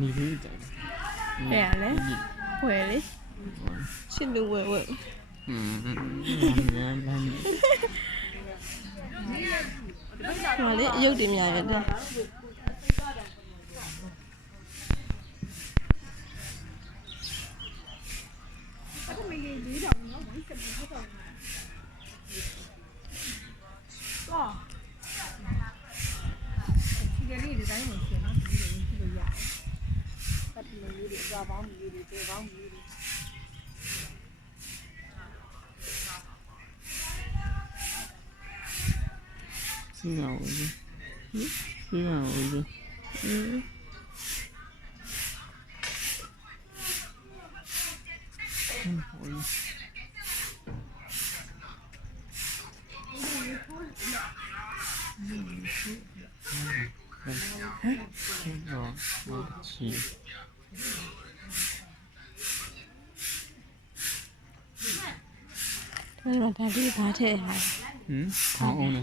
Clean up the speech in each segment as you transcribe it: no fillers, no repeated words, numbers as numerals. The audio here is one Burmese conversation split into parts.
你可以讲。对呀嘞，会嘞，是路会。好嘞，有点များရတယ်。ဒီကနေ့ဒီတိုင်းကိုရှင်နော်ဒီလိုကြည့်လို့ရတယ်။တက်မီလေးတွေ၊ကြွားပေါင်းမီလေးတွေ၊ကျေပေါင်းမီလေးတွေ是啊，我就，是啊，我就，我就。အဲ့တော့ဒါလေးဘာထည့်ဟာ ခေါင်းအောင်နေ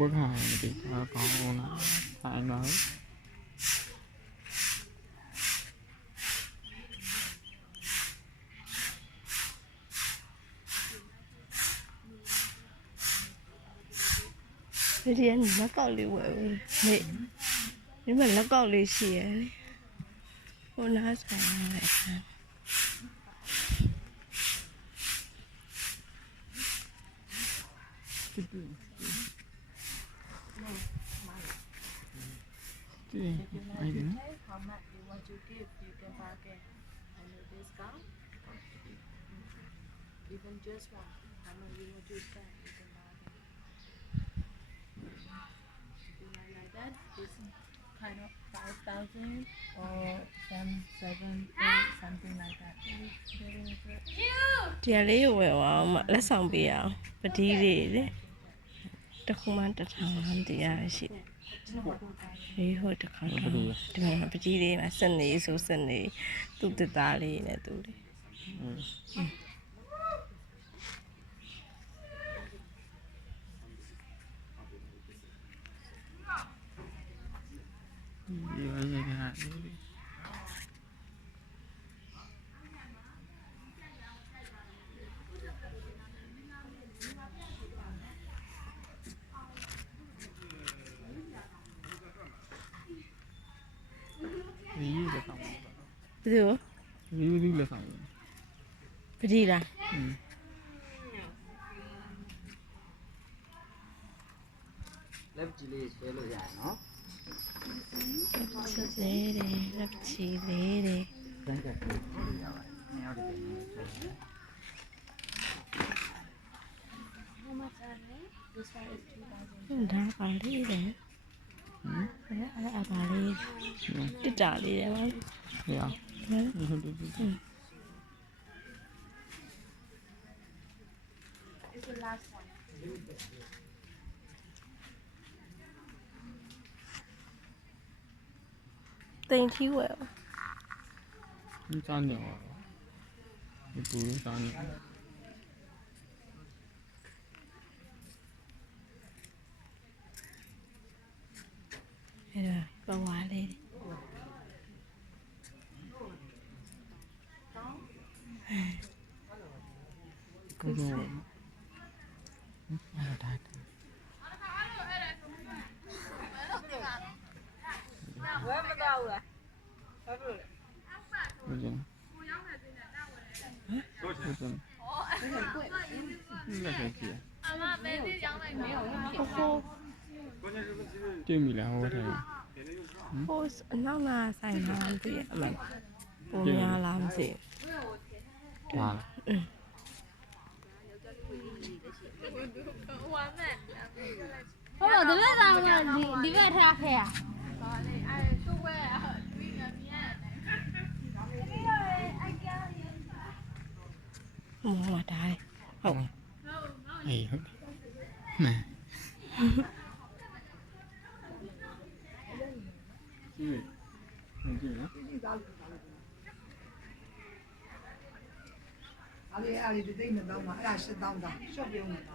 ဘယ်ခါမသိခေါင်းအောင်လားဆိုင်တော့ဒီကနေ့လက်ကောက်လေးဝယ်ဦးနေဒီမှာလက်ကောက်လေးရှိရလေဟိုနားဆိုင်ရတယ်对，哎呀。How much you want to give? You can bargain. Any discount? Even just one. How much you want to spend? You can bargain. You like that? This kind of 5,000 or 7, 8, something like that. Very good. ဒီကလေးဝယ်အောင်မလက်ဆောင်ပေးအောင်ပတိလေးလေတစ်ခုမှ1000လောက်တရားရှိဒီဟိုတစ်ခါဒီမှာပတိလေးမှာစနေဆိုစနေသူ့တက်သားလေးနဲ့သူလေးဒီဝိုင်းရတာဒီလက်ဆောင် ဘယ်လို ဒီလက်ဆောင် ပတိလား လက်ကြည့်လေးဆွဲလို့ရတယ်နော် ချစ်လေးတယ်လက်ချီလေးတယ် စမ်းကြည့်လို့ရပါတယ်။နှစ်ယောက်တည်းနဲ့ဆွဲရတယ် ဒါပါလေးတယ်အဲ့ဒါလေးတစ်တာလေးတယ်ပါ Ja. It's the last one. တိမ်ထီးဝယ် 你长鸟啊？你不用长鸟。 အဲ့ဒါပဝါလေး 不用。哎呀，太。ဝယ်မကောက်ဘူးလားဘာဖြစ်လို့လဲ 不行。不行。那可以。对米了，我睇。 ဟိုအနောက်လာဆိုင်မှာတည်းအမှန်ပုံများလားမသိ 哇。 ဟုတ်ပါဒီဘက်ကောင်ကဒီဘက်ထားခဲ့ရ ဟိုမှာဒါလေဟုတ် 哎，ဟုတ်။နဲ။ကြည့်။ကြည့်နော်။ အားလေးဒီသိနေတော့မှအဲ့ဒါ8000တာရှော့ပြုံးနေတာ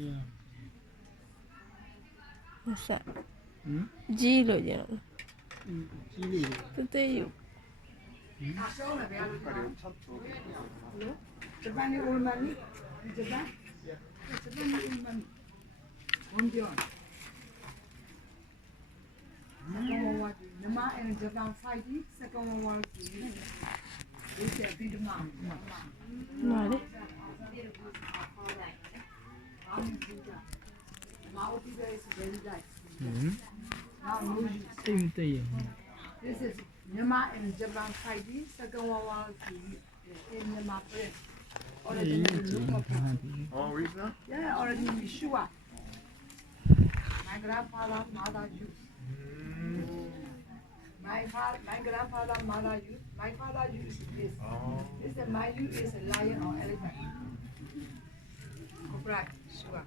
ကြီး မဆက် ဟမ် ကြီးလို့ကျင်လို့ ကြီးလေး တသေးယူ ရှောင်းတယ်ဗျာဂျပန်နေဝင်မနီဂျပန်ဝင်မနီဝန်ပြောNama and Japan fighting second world war. This is big man. မာလေ Now is very light. ဟမ် Now no use. တိတ်တိတ်ရ This is Myanmar and Japan fighting second world war in Myanmar. Already look up. Oh, reason? Yeah, already we sure. My grandfather, mother used. My grandfather, mother used. My father used this. This is my use is a lion or elephant. Correct, sure.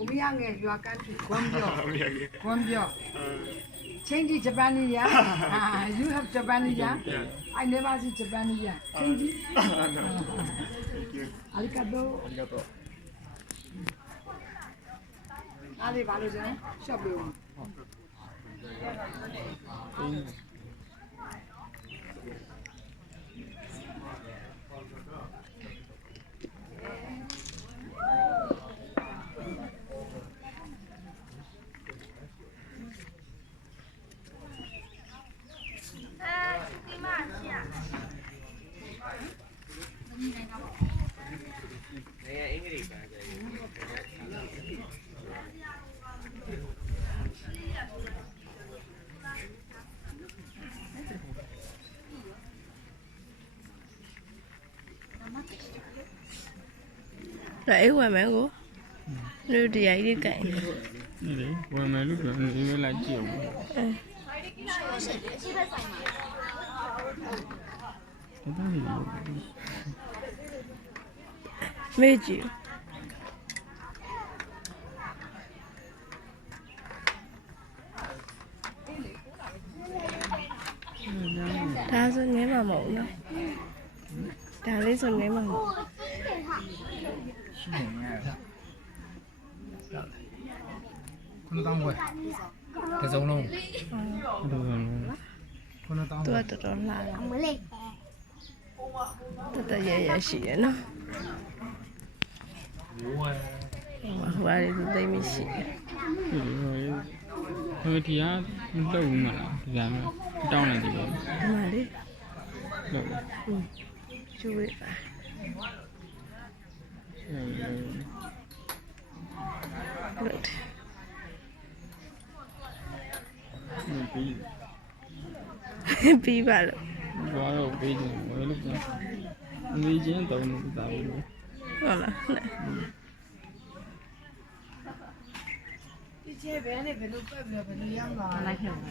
Omiyange, your country, Guambio. Change Japanese, yeah? You have Japanese, yeah? I never see Japanese, yeah? Change it. Arigato. Ali, balu je, shop you. အဲ့ဝယ်မယ်ကိုလူတရားကြီးကြိုင်နေ นี่လေဝင်မယ်လို့ပြောနေပဲလိုက်ကြည့်အောင်တော်တော်လေးလို့ မေ့ကြည့်ဒါဆိုနေမှာမဟုတ်နော်ဒါလေးဆိုနေမှာမဟုတ် 9,000 ခွဲတစ်စုံလုံး တော်တော် 9,000 သူကတော်တော်လှတာမလေးတော်တော်ရရရှိရနော်ဟိုဟာလေးသူသိမရှိ ဒီလိုဟိုဒီကမလှုပ်ဘူးမလားဒီကမှတောင်းနေတယ်ပေါ့ ဒီမှာလေး လှုပ် ကျူရပါ လို့ ပြီး ပြီးပါလို့ ဘာလို့ပြီးတယ်ဝယ်လို့ပြန်နေချင်းတောင်းနေတာဘူး ဟုတ်လား ဒီချဲဘယ်နဲ့ဘယ်လိုပတ်ပြီးဘယ်လိုရောက်လာလိုက်ခဲ့ပါ